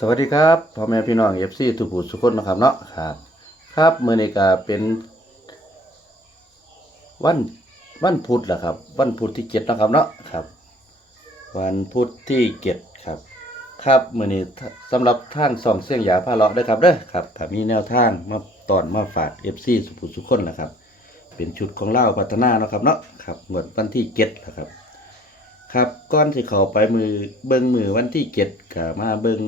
สวัสดีครับพ่อแม่พี่น้องเอฟซีทุกผู้ทุกคนนะครับเนาะครับ ครับมื้อนี้ก็เป็นวันวันพุธแหละครับ วันพุธที่เจ็ดนะครับเนาะครับ วันพุธที่เจ็ดครับ ครับมื้อนี้สำหรับทางส่องเสียงหยาผ้าเลาะเด้ครับเด้อครับก็มีแนวทางมาตอนมาฝากเอฟซีสุผู้ทุกคนนะครับ เป็นชุดของเล่าพัฒนาเนาะครับเนาะครับหมดวันที่เจ็ดนะครับครับก้อนที่เขาไปมือเบิ้งมือวันที่เจ็ดก็มาเบิ้ง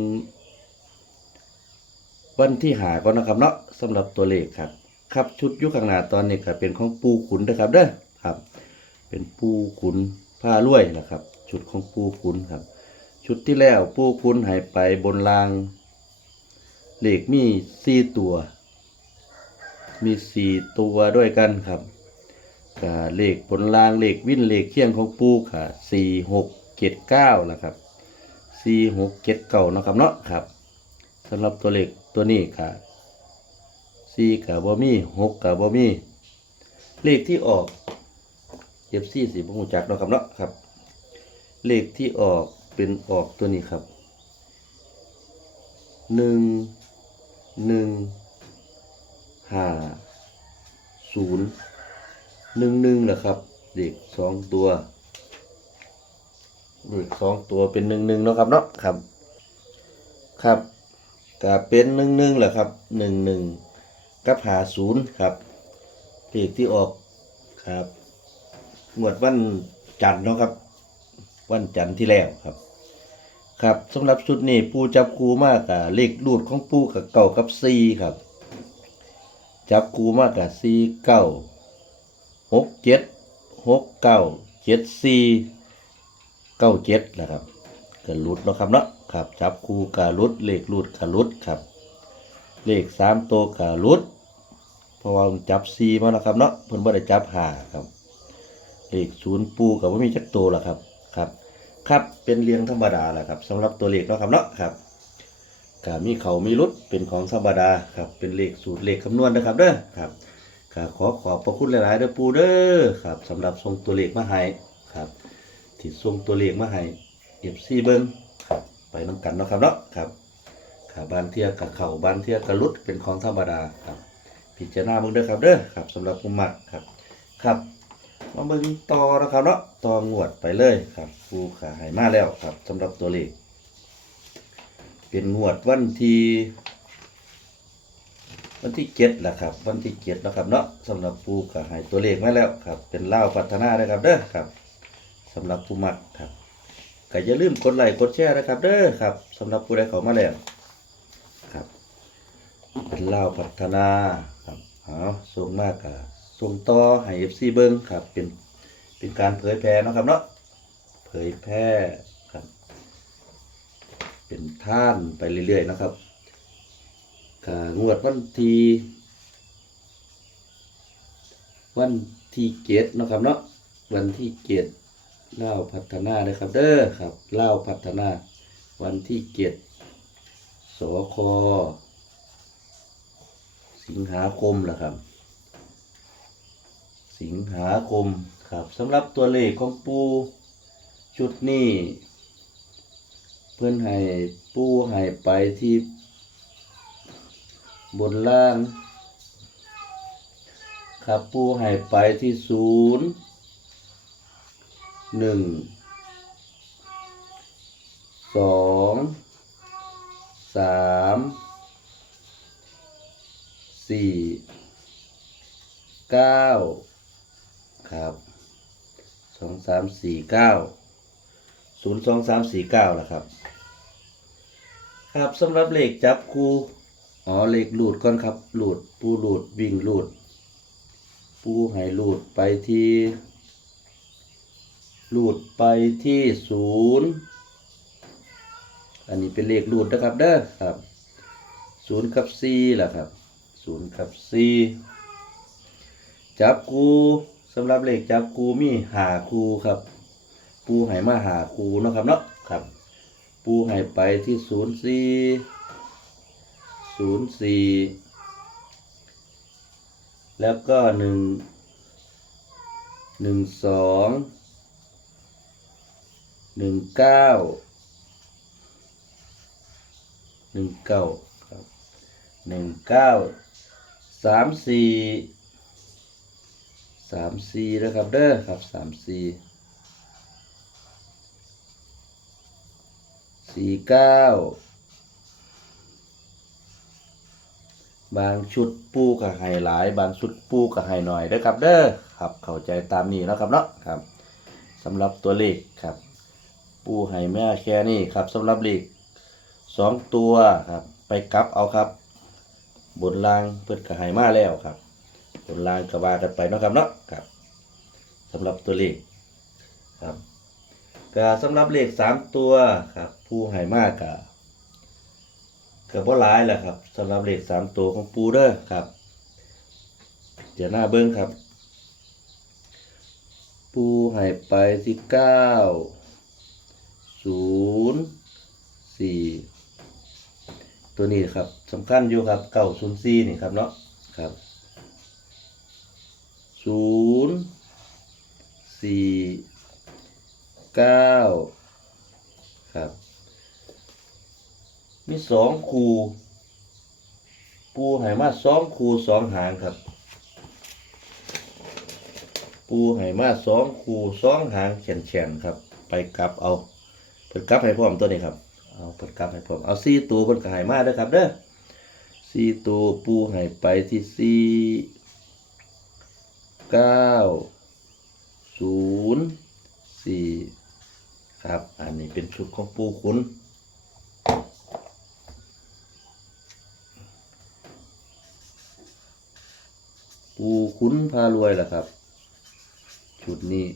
วันที่หาก่อนนะครับเนาะสำหรับตัวเลขครับครับชุดยุคข้างหน้าตอนนี้ก็เป็นของปูขุนนะครับเด้อครับ เป็นปูขุนผ้ารวยนะครับ ชุดของปูขุนครับ ชุดที่แล้วปูขุนหายไปบนรางเหลขมีสี่ตัว มีสี่ตัวด้วยกันครับก็เหลขผลลางเหลขวิ่นเหลขเคียงของปูค่ะสี่หกเจ็ดเก้าละครับสี่หกเจ็ดเก้านะครับเนาะครับสำหรับตัวเลข ตัวนี้ค่ะสี่กับบ่มีหกกับบ่มี เลขที่ออกเอฟซีสี่พงจักเนาะครับเนาะครับ เลขที่ออกเป็นออกตัวนี้ครับหนึ่งหนึ่งห้าศูนย์หนึ่งหนึ่งเหรอครับเด็กสองตัวเด็กสองตัวเป็นหนึ่งหนึ่งเนาะครับเนาะครับ ครับ ก็เป็นหนึ่งหนึ่งเหรอครับหนึ่งหนึ่งกับหาศูนย์ครับเลขที่ออกครับงวดวันจันทร์เนาะครับ วันจันทร์ที่แล้วครับ ครับสำหรับชุดนี้ปูจับคูมากกับเลขรูดของปูกับเก่ากับซีครับ จับคูมากกับซีเก้าหกเจ็ดหกเก้าเจ็ดสี่เก้าเจ็ดนะครับก็หลุดเนาะครับเนาะ ครับ จับคู่กาลุดเลขลุดกาลุดครับ เลขสามตัวกาลุดเพราะว่ามันจับสี่มาแล้วครับเนาะเพิ่นบ่ได้จับหาครับ เลขศูนย์ปูกับว่ามีจักตัวละครับครับ ครับเป็นเรียงธรรมดาแหละครับสำหรับตัวเลขเนาะครับเนาะครับก็มีเขามีรุดเป็นของธรรมดาครับ เป็นเลขสูตรเลขคำนวณนะครับเด้อครับก็ขอขอบพระคุณหลายๆเด้อปูเด้อครับสำหรับส่งตัวเลขมาให้ครับที่ส่งตัวเลขมาให้เอฟซีเบิ้ง ไปน้ำกันเนาะครับเนาะครับขาบานเทียกับเข่าบานเทียกับลุดเป็นของธรรมดาครับพิจารณาเบิ่งเด้อครับเด้อครับสำหรับผู้มักครับครับมาเบิ่งต่อนะครับเนาะต่องวดไปเลยครับปูขาหายมาแล้วครับสำหรับตัวเลขเป็นงวดวันที่วันที่เจ็ดแหละครับ วันที่เจ็ดนะครับเนาะสำหรับผู้ก็ให้ตัวเลขมาแล้วครับ เป็นเล่าพัฒนาเลยครับเด้อครับสำหรับผู้มักครับ ก็อย่าลืมกดไลค์กดแชร์นะครับ เด้อครับสำหรับผู้ใดเขามาแล้วครับเล่าพัฒนาครับเอาส่งมากกับส่งต่อให้เอฟซีเบิ้งครับเป็นเป็นการเผยแพร่นะครับเนาะเผยแพร่ครับ เป็นท่านไปเรื่อยๆนะครับก็งวดวันทีวันที่เจ็ดเนะครับเนาะวันที่เจ็ด เล่าพัฒนาเลยครับเด้อครับเล่าพัฒนา วันที่เจ็ดสคสิงหาคมแหละครับ สิงหาคมครับสำหรับตัวเลขของปูชุดนี้ เพื่อนให้ปูให้ไปที่บนล่าง ครับปูให้ไปที่ศูนย์ หนึ่งสองสามสี่เก้าครับสองสามสี่เก้าศูนย์สองสามสี่เก้าละครับ ครับสำหรับเลขจับคูอ๋อเลขลูดก่อนครับหลูดปูหลูดวิ่งหลูดปูให้ลูดไปที่ ลูดไปที่ศูนย์อันนี้เป็นเลขลูดนะครับเด้อครับศูนย์กับสี่แหละครับศูนย์กับสี่จับคูสำหรับเลขจับคูมีหาคูครับ ปูให้มาหาคูเนาะครับเนาะครับ ปูให้ไปที่ศูนย์สี่ศูนย์สี่แล้วก็หนึ่งหนึ่งสอง หนึ่งเก้าหนึ่งเก้าครับหนึ่งเก้าสามสี่สามสี่นะครับเด้อครับสามสี่สี่เก้าบางชุดปูกับไฮหลาย บางชุดปูกับไฮหน่อยเด้อครับเด้อครับเข้าใจตามนี้แล้วครับเนาะครับสำหรับตัวเลขครับ ปูไห่แม่แค่นี้ครับสำหรับเลขสองตัวครับ ไปกลับเอาครับ บนรางเปิดกระหายมาแล้วครับ บนรางกระวากันไปเนาะครับเนาะครับสำหรับตัวเลขครับก็สำหรับเลขสามตัวครับผู้ไห่มากกับกับว่าร้ายแหละครับสำหรับเลขสามตัวของปูเด้อครับ เดี๋ยวหน้าเบิ้งครับ ปูไห่ไปที่เก้า ศูนย์สี่ตัวนี้ครับสำคัญอยู่ครับเก้าศูนย์สี่นี่ครับเนาะครับศูนย์สี่เก้าครับ มีสองคูปูไหมาสองคูสองหางครับ ปูไหมาสองคูสองหางแขนๆครับ ไปกลับเอา เพิ่นกลับให้พร้อมตัวนี้ครับเอาเพิ่นกลับให้พร้อมเอาสี่ตัวเพิ่นก็ให้มาเด้อครับเด้อสี่ตัวปูให้ไปที่สี่เก้าศูนย์สี่ครับ อันนี้เป็นชุดของปูขุนปูขุนพารวยล่ะครับ ชุดนี้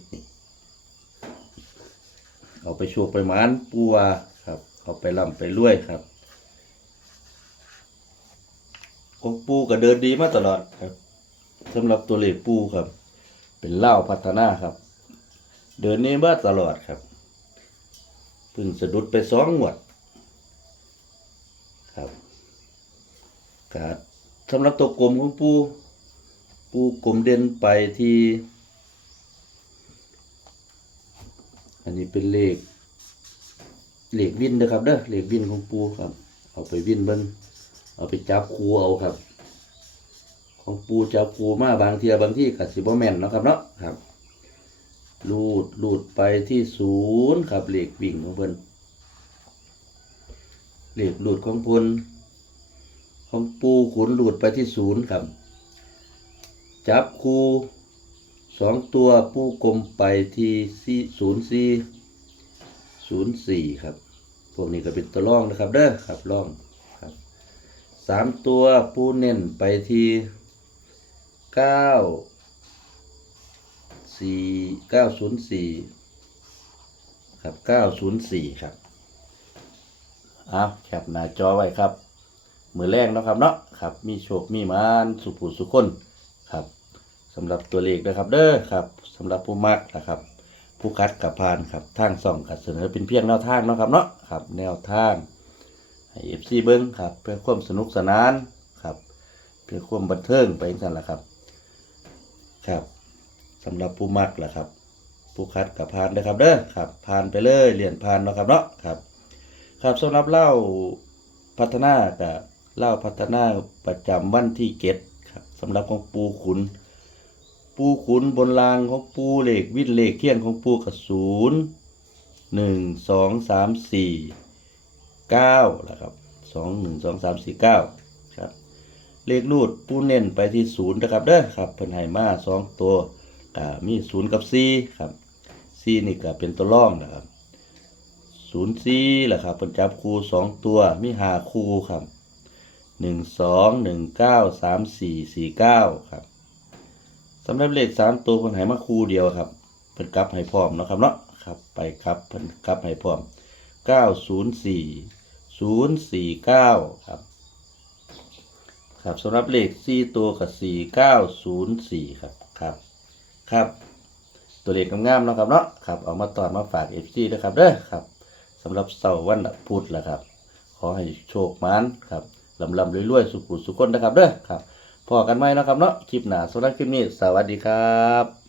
เอาไปโชคไปหมานปูวาครับ เอาไปล่ำไปรวยครับของปูก็เดินดีมาตลอดครับสำหรับตัวเลขปูครับ เป็นเล่าพัฒนาครับ เดินนี้มาตลอดครับเพิ่งสะดุดไปสองหมวดครับกาสำหรับตัวกลมของปูปูกลมเด่นไปที่ อันนี้เป็นเลข เลขวินนะครับเด้อเลขวินของปูครับ เอาไปวินเบิ้งเอาไปจับคูเอาครับ ของปูจับคูมาบางเทียบางที่กับสิบแมนนะครับเนาะครับลูดลูดไปที่ศูนย์ครับเหลขวิ่งของเพิ่นเลขลูดของพลของปูขุนลูดไปที่ศูนย์ครับ จับคู สองตัวผู้กลมไปที่สี่ศูนย์สี่ศูนย์สี่ครับ พวกนี้ก็เป็นตัวร่องนะครับเด้อครับร่องครับสามตัวผู้เน้นไปที่เก้าสี่เก้าศูนย์สี่ครับเก้าศูนย์สี่ครับเอาแคปหน้าจอไว้ครับ มือแรกเนาะครับเนาะครับ มีโชค มีมานสุภูสุขคน สำหรับตัวเลขนะครับเด้อครับสำหรับผู้มักนะครับ ผู้คัดกับพานครับทางส่องกัดเสนอเป็นเพียงแนวทางเนาะครับเนาะครับ แนวทางให้เอฟซีเบิ้งครับ เพื่อความสนุกสนานครับ เพื่อความบันเทิงไปสั่นละครับ ครับสำหรับผู้มักล่ะครับ ผู้คัดกับพานนะครับเด้อครับพานไปเลยเรียนพานเนาะครับเนาะครับ ครับสำหรับเล่าพัฒนากับเล่าพัฒนาประจำวันที่เก็ดครับสำหรับของปูขุน ปูขุนบนรางของปูเหล็กวิทย์เหล็กเคียนของปูกับศูนย์หนึ่งสองสามสี่เก้าแล้วครับสองหนึ่งสองสามสี่เก้าครับ เลขรูดปูเน้นไปที่ศูนย์นะครับเด้อครับเพิ่นให้มาสองตัวก็มีศูนย์กับสี่ครับสี่นี่ก็เป็นตัวร่องนะครับศูนย์สี่แหละครับเพิ่นจับคูสองตัวมีหาคูครับหนึ่งสองหนึ่งเก้าสามสี่สี่เก้าครับ สำหรับเลขสามตัวเพิ่นให้มาคู่เดียวครับเพิ่นกลับให้พร้อมนะครับเนาะครับไปครับเพิ่นกลับให้พร้อมเก้าศูนย์สี่ศูนย์สี่เก้าครับครับสำหรับเลขสี่ตัวกับสี่เก้าศูนย์สี่ครับครับครับตัวเลขงามๆนะครับเนาะครับเอามาตอนมาฝากเอฟซีนะครับเด้อครับสำหรับเสาร์วันพุธแหละครับ ขอให้โชคมานครับลำลำรวยๆสุขุสุขคนนะครับเด้อครับ พอกันไหมเนาะครับเนาะคลิปหน้าสำหรับคลิปนี้ สวัสดีครับ